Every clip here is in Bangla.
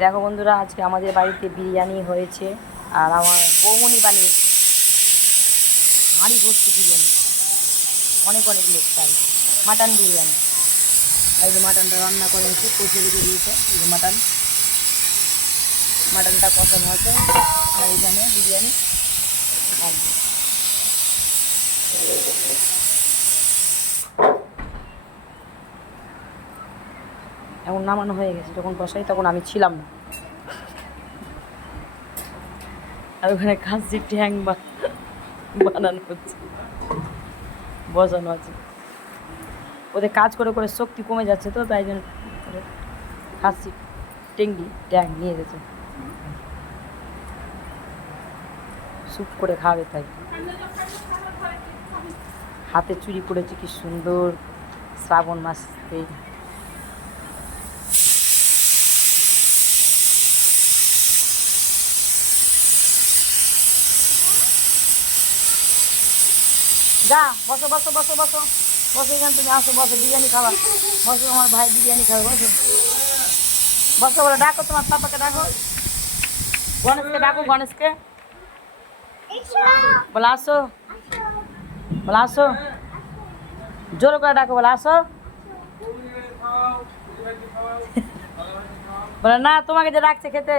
দেখো বন্ধুরা, আজকে আমাদের বাড়িতে বিরিয়ানি হয়েছে আর আমার বৌমনি বানিয়েছে হাঁড়ি ভর্তি বিরিয়ানি, অনেক অনেক লোক চাই। মাটন বিরিয়ানি, আর এই যে মাটনটা রান্না করে এসে কষে রেখে দিয়েছে। এই যে মাটনটা কষানো আছে আর এখানে বিরিয়ানি। আর এখন নামানো হয়ে গেছে। যখন কষাই তখন আমি ছিলাম না, আর ওখানে খাসি ট্যাং বানানো হচ্ছে, বসানো আছে। ওদের কাজ করে করে শক্তি কমে যাচ্ছে, তো তাই জন্য খাসি ট্যাং নিয়ে গেছে, স্যুপ করে খাবে। তাই হাতে চুড়ি পড়েছে, কি সুন্দর শ্রাবণ মাসে। যা বসো বসো বসো বসো বসো, এখানে তুমি আসো, বসো, বিরিয়ানি খাওয়া, বসো, আমার ভাই বিরিয়ানি খাবে, বসো বসো। বলো, ডাকো তোমার পাপাকে, ডাকো গণেশকে, ডাকো গণেশকে, বলে আসো, বলে আসো, জোর করে ডাকো, বলে আসো। বলে না, তোমাকে যে ডাকছে খেতে,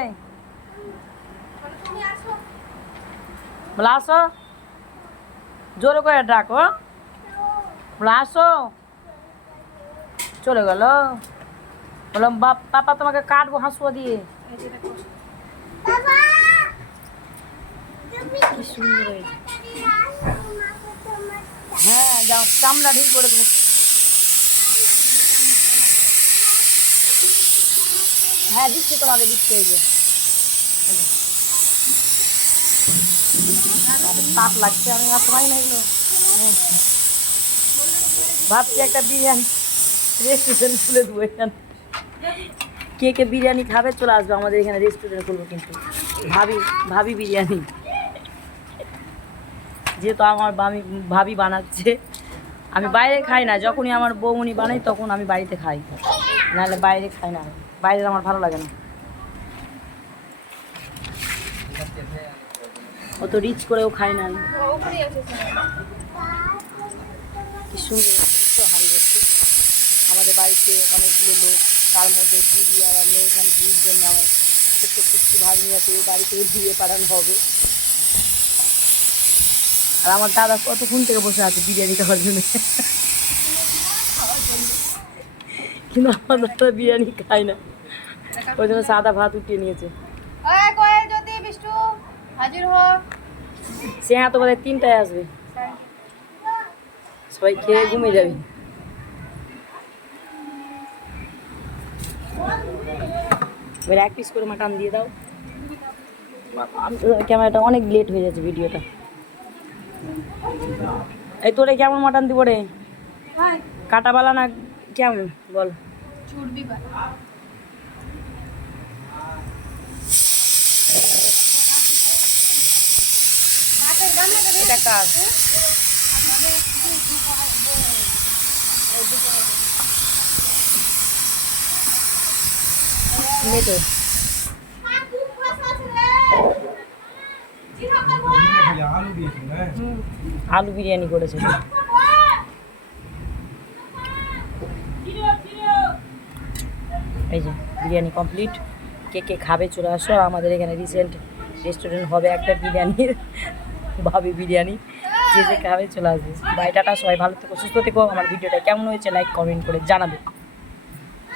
বলে আসো, জোর করে ডাকো, বলে আসো। চলে গেল। বললাম পাপা তোমাকে কাটবো হাঁসুয়া দিয়ে। কি সুন্দর হয়েছে। হ্যাঁ যাও, চামড়া ঢিল করে দেবো। হ্যাঁ দিচ্ছি, তোমাকে দিচ্ছি। এই যে তাপ লাগছে, আমি আর তোমায় না এগুলো ভাবছি একটা বিরিয়ানি রেস্টুরেন্ট খুলে দেবো এখানে। কে কে বিরিয়ানি খাবে চলে আসবে আমাদের এখানে, রেস্টুরেন্ট খুলবো। কিন্তু ভাবি বিরিয়ানি, যেহেতু আমার ভাবি বানাচ্ছে। আমি বাইরে খাই না, যখনই আমার বৌমনি বানাই তখন আমি বাড়িতে খাই, নাহলে বাইরে খাই না। বাইরে আমার ভালো লাগে না, অত রিচ করেও খাই না আমি। কি সুন্দর হাঁড়ি ভর্তি। আমাদের বাড়িতে অনেকগুলো লোক, তার মধ্যে দিদি আর আমি, এখানে দিদির জন্য আমার ছোট্ট কুচি ভাগ্নি আছে, বাড়িতে দিয়ে পাঠানো হবে। আর আমার দাদা কতক্ষণ থেকে বসে আছে বিরিয়ানি খাওয়ার জন্য, কিন্তু আমার দাদা বিরিয়ানি খায় না, ওই জন্য সাদা ভাত উঠিয়ে নিয়েছে। সে তো বোধ হয় 3টায় আসবে, সবাই খেয়ে ঘুমিয়ে যাবি। এবার 1 পিস করে মাটন দিয়ে দাও। ক্যামেরাটা অনেক লেট হয়ে যাচ্ছে ভিডিওটা। এই তোরে কেমন মাটন দিব রে? কাটাবালা না কেমন বল? এটা কাজ তো আলু বিরিয়ানি করেছে। এই যে বিরিয়ানি কমপ্লিট। কে কে খাবে চলে আসো। আমাদের এখানে রিসেন্ট রেস্টুরেন্ট হবে একটা বিরিয়ানির, ভাবি বিরিয়ানি। যে যে খাবে চলে আসবে। বাই টাটা, সবাই ভালো থেকো, সুস্থ থেকো। আমার ভিডিওটা কেমন হয়েছে লাইক কমেন্ট করে জানাবে।